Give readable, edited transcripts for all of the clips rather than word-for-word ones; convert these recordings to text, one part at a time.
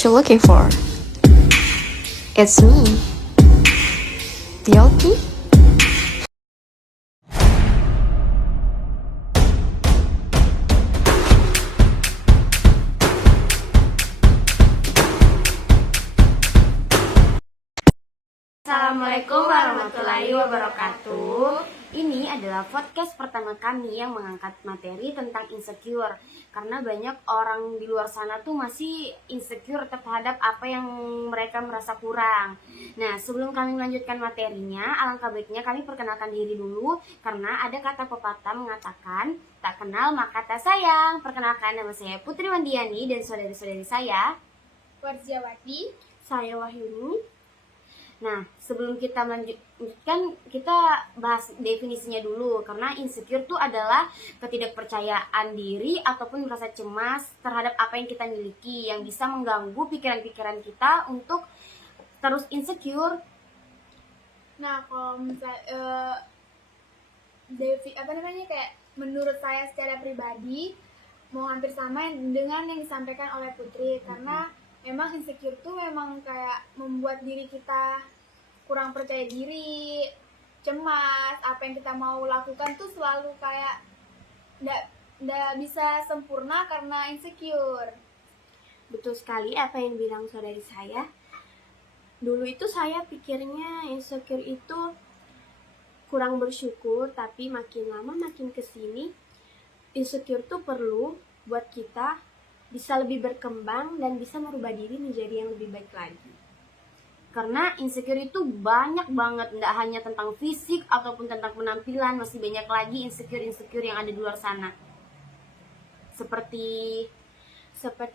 what you're looking for. It's me, Yelty. Assalamualaikum warahmatullahi wabarakatuh. Ini adalah podcast pertama kami yang mengangkat materi tentang insecure. Karena banyak orang di luar sana tuh masih insecure terhadap apa yang mereka merasa kurang. Nah, sebelum kami melanjutkan materinya, alangkah baiknya kami perkenalkan diri dulu. Karena ada kata pepatah mengatakan, tak kenal maka tak sayang. Perkenalkan, nama saya Putri Wandiani dan saudari-saudari saya Warziawati. Saya Wahyuni. Nah, sebelum kita melanjutkan, kita bahas definisinya dulu. Karena insecure itu adalah ketidakpercayaan diri ataupun merasa cemas terhadap apa yang kita miliki, yang bisa mengganggu pikiran-pikiran kita untuk terus insecure. Nah, kalau misalnya kayak menurut saya secara pribadi mau hampir sama dengan yang disampaikan oleh Putri, karena memang insecure tuh memang kayak membuat diri kita kurang percaya diri, cemas, apa yang kita mau lakukan tuh selalu kayak nggak bisa sempurna karena insecure. Betul sekali apa yang bilang saudari saya. Dulu itu saya pikirnya insecure itu kurang bersyukur, tapi makin lama makin kesini insecure tuh perlu buat kita bisa lebih berkembang dan bisa merubah diri menjadi yang lebih baik lagi. Karena insecure itu banyak banget, tidak hanya tentang fisik ataupun tentang penampilan, masih banyak lagi insecure yang ada di luar sana. Seperti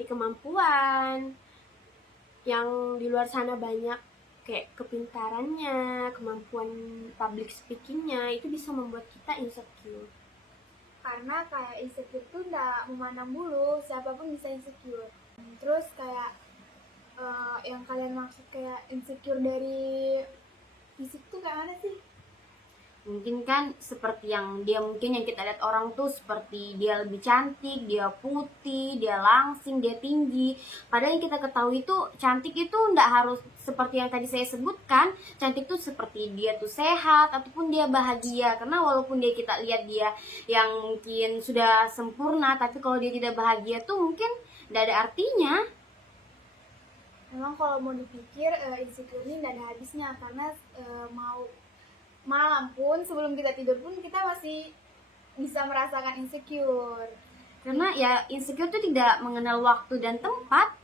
kemampuan yang di luar sana banyak, kayak kepintarannya, kemampuan public speakingnya, itu bisa membuat kita insecure. Karena kayak insecure tuh nggak memandang bulu, siapapun bisa insecure. Terus kayak yang kalian maksud kayak insecure dari fisik tuh kayak mana sih? Mungkin kan seperti yang kita lihat orang tuh seperti dia lebih cantik, dia putih, dia langsing, dia tinggi. Padahal yang kita ketahui itu cantik itu nggak harus seperti yang tadi saya sebutkan. Cantik tuh seperti dia tuh sehat ataupun dia bahagia. Karena walaupun kita lihat dia yang mungkin sudah sempurna, tapi kalau dia tidak bahagia tuh mungkin nggak ada artinya. Memang kalau mau dipikir insecure ini nggak ada habisnya, karena mau malam pun sebelum kita tidur pun kita masih bisa merasakan insecure. Karena ya insecure itu tidak mengenal waktu dan tempat.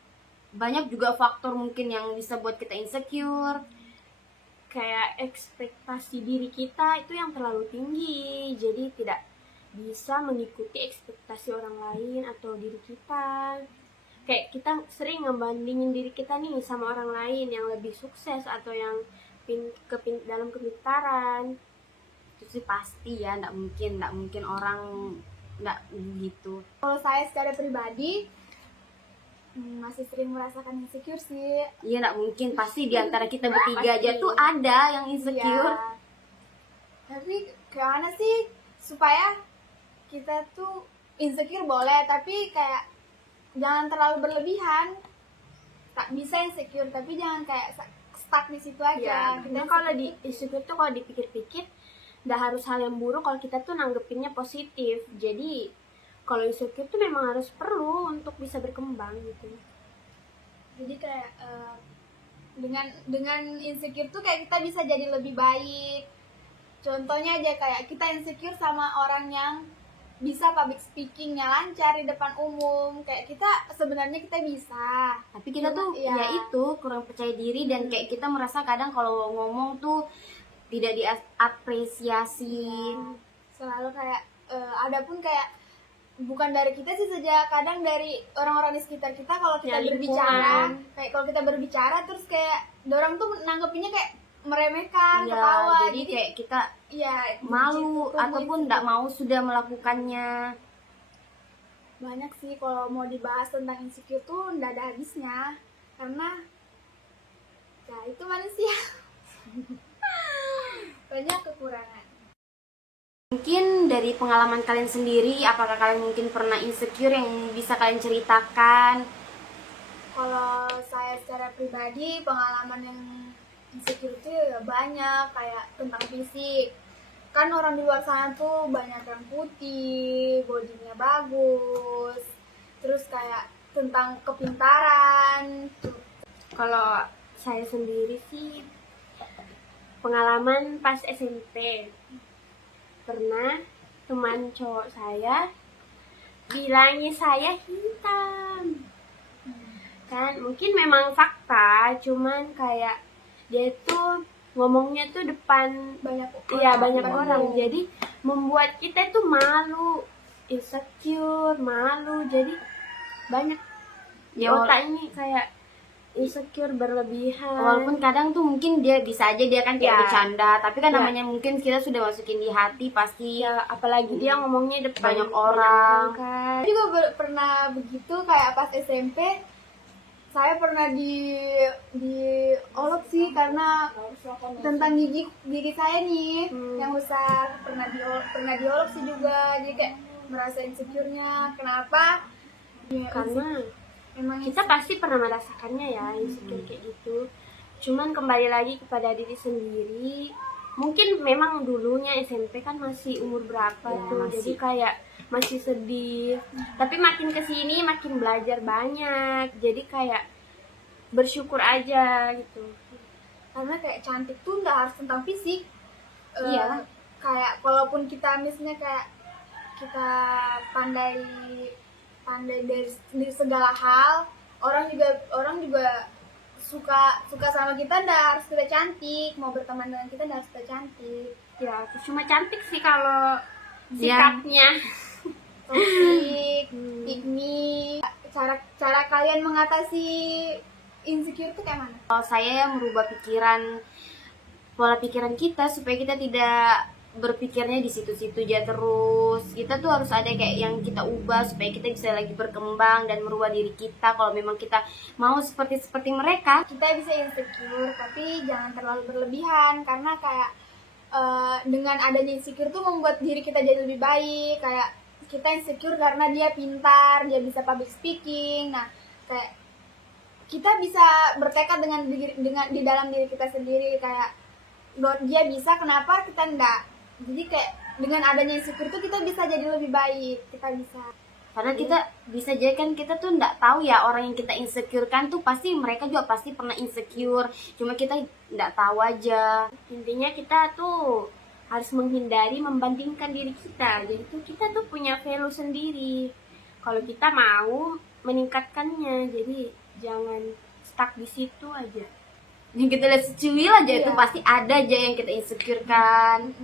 Banyak juga faktor mungkin yang bisa buat kita insecure. Kayak ekspektasi diri kita itu yang terlalu tinggi, jadi tidak bisa mengikuti ekspektasi orang lain atau diri kita. Kayak kita sering ngebandingin diri kita nih sama orang lain yang lebih sukses atau yang dalam kepintaran. Itu sih pasti ya, nggak mungkin orang nggak gitu. Kalau saya secara pribadi masih sering merasakan insecure sih. Iya, nggak mungkin, pasti di antara kita bertiga aja tuh ada yang insecure. Ya. Tapi gimana sih supaya kita tuh insecure boleh, tapi kayak jangan terlalu berlebihan. Tak bisa insecure tapi jangan kayak stuck di situ aja. Karena kalau di insecure tuh kalau dipikir-pikir nggak harus hal yang buruk kalau kita tuh nanggepinnya positif. Jadi kalau insecure tuh memang harus perlu untuk bisa berkembang gitu. Jadi kayak dengan insecure tuh kayak kita bisa jadi lebih baik. Contohnya aja kayak kita insecure sama orang yang bisa public speakingnya lancar di depan umum, kayak kita sebenarnya kita bisa, tapi kita tuh ya itu kurang percaya diri dan kayak kita merasa kadang kalau ngomong tuh tidak diapresiasi. Selalu kayak ada pun kayak bukan dari kita sih saja, kadang dari orang-orang di sekitar kita kalau kita berbicara, kayak kalau kita berbicara terus kayak dorang tuh nanggepinnya kayak meremehkan, ketawa, jadi kayak kita malu gitu, ataupun nggak mau sudah melakukannya. Banyak sih kalau mau dibahas tentang insecure tuh nggak ada habisnya, karena ya itu manusia. Banyak kekurangan. Mungkin dari pengalaman kalian sendiri, apakah kalian mungkin pernah insecure yang bisa kalian ceritakan? Kalau saya secara pribadi pengalaman yang insecure itu ya banyak, kayak tentang fisik. Kan orang di luar sana tuh banyak yang putih, bodinya bagus, terus kayak tentang kepintaran. Kalau saya sendiri sih pengalaman pas SMP, pernah teman cowok saya bilangnya saya hitam. Kan mungkin memang fakta, cuman kayak dia tuh ngomongnya tuh depan Banyak banyak orang, jadi membuat kita itu malu, insecure, malu, jadi banyak di Ya, otak ini kayak insecure berlebihan. walaupun kadang tuh mungkin dia bisa aja dia kan kayak Ya. bercanda, tapi kan Ya. namanya mungkin kita sudah masukin di hati pasti ya apalagi dia ngomongnya depan Banyak orang. kan. Saya juga pernah begitu, kayak pas SMP saya pernah diolok sih karena tentang gigi saya nih yang besar, pernah diolok sih juga, jadi kayak merasa insecure-nya. Kenapa? Ya, Karena emang kita pasti pernah merasakannya ya, insecure kayak gitu. Cuman kembali lagi kepada diri sendiri. Mungkin memang dulunya SMP kan masih umur berapa tuh, jadi kayak masih sedih. Tapi makin kesini makin belajar banyak, jadi kayak bersyukur aja gitu. karena kayak cantik tuh nggak harus tentang fisik. Iya. Kayak walaupun kita misalnya kayak kita pandai dari segala hal, orang juga suka sama kita, nggak harus kita cantik, mau berteman dengan kita nggak harus kita cantik. Ya cuma cantik sih kalau Ya. sikapnya. Toxic, pick me. Cara kalian mengatasi insecure tuh kayak mana? Kalau saya merubah pola pikiran kita supaya kita tidak berpikirnya di situ-situ aja terus. Kita tuh harus ada kayak yang kita ubah supaya kita bisa lagi berkembang dan merubah diri kita. Kalau memang kita mau seperti mereka, Kita bisa insecure, tapi jangan terlalu berlebihan, karena kayak dengan adanya insecure tuh membuat diri kita jadi lebih baik. Kayak kita insecure karena dia pintar, dia bisa public speaking. Nah, kayak kita bisa bertekad dengan di dalam diri kita sendiri, kayak dia bisa, kenapa kita enggak. Jadi kayak dengan adanya insecure tuh kita bisa jadi lebih baik, kita bisa. karena kita bisa jadi kan kita tuh nggak tahu ya orang yang kita insecure kan tuh pasti mereka juga pasti pernah insecure, cuma kita nggak tahu aja. Intinya kita tuh harus menghindari membandingkan diri kita. Jadi tuh kita tuh punya value sendiri. Kalau kita mau meningkatkannya, jadi jangan stuck di situ aja. Yang kita lihat secuil aja itu Iya. pasti ada aja yang kita insecure kan.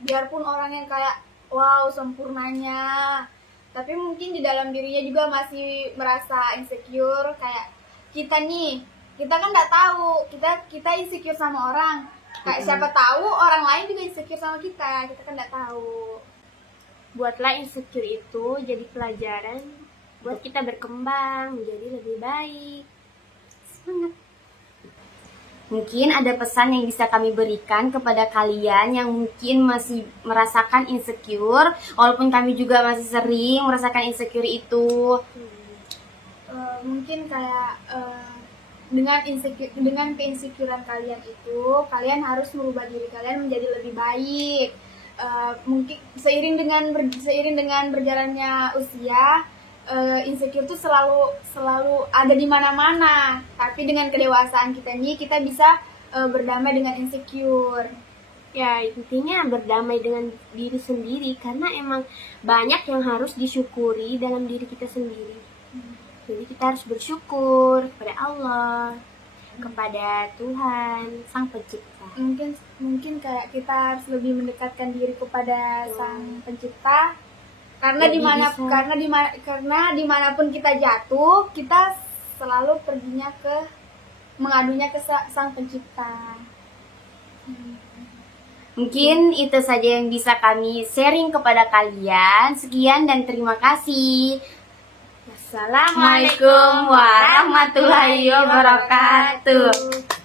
Biarpun orang yang kayak wow sempurnanya, tapi mungkin di dalam dirinya juga masih merasa insecure. Kayak kita kan nggak tahu kita insecure sama orang, kayak siapa tahu orang lain juga insecure sama kita kan nggak tahu. Buatlah insecure itu jadi pelajaran buat kita berkembang menjadi lebih baik. Semangat. Mungkin ada pesan yang bisa kami berikan kepada kalian yang mungkin masih merasakan insecure, walaupun kami juga masih sering merasakan insecure itu. Mungkin kayak dengan keinsecurean kalian itu, kalian harus merubah diri kalian menjadi lebih baik. Mungkin seiring dengan berjalannya usia, insecure tuh selalu ada di mana-mana. Tapi dengan kedewasaan kita nih, kita bisa berdamai dengan insecure. Ya intinya berdamai dengan diri sendiri, karena emang banyak yang harus disyukuri dalam diri kita sendiri. Jadi kita harus bersyukur kepada Allah, kepada Tuhan Sang Pencipta. Mungkin kayak kita harus lebih mendekatkan diri kepada Sang Pencipta, karena Jadi dimanapun kita jatuh, kita selalu mengadunya ke Sang Pencipta. Mungkin itu saja yang bisa kami sharing kepada kalian. Sekian dan terima kasih. Assalamualaikum Assalamualaikum warahmatullahi wabarakatuh.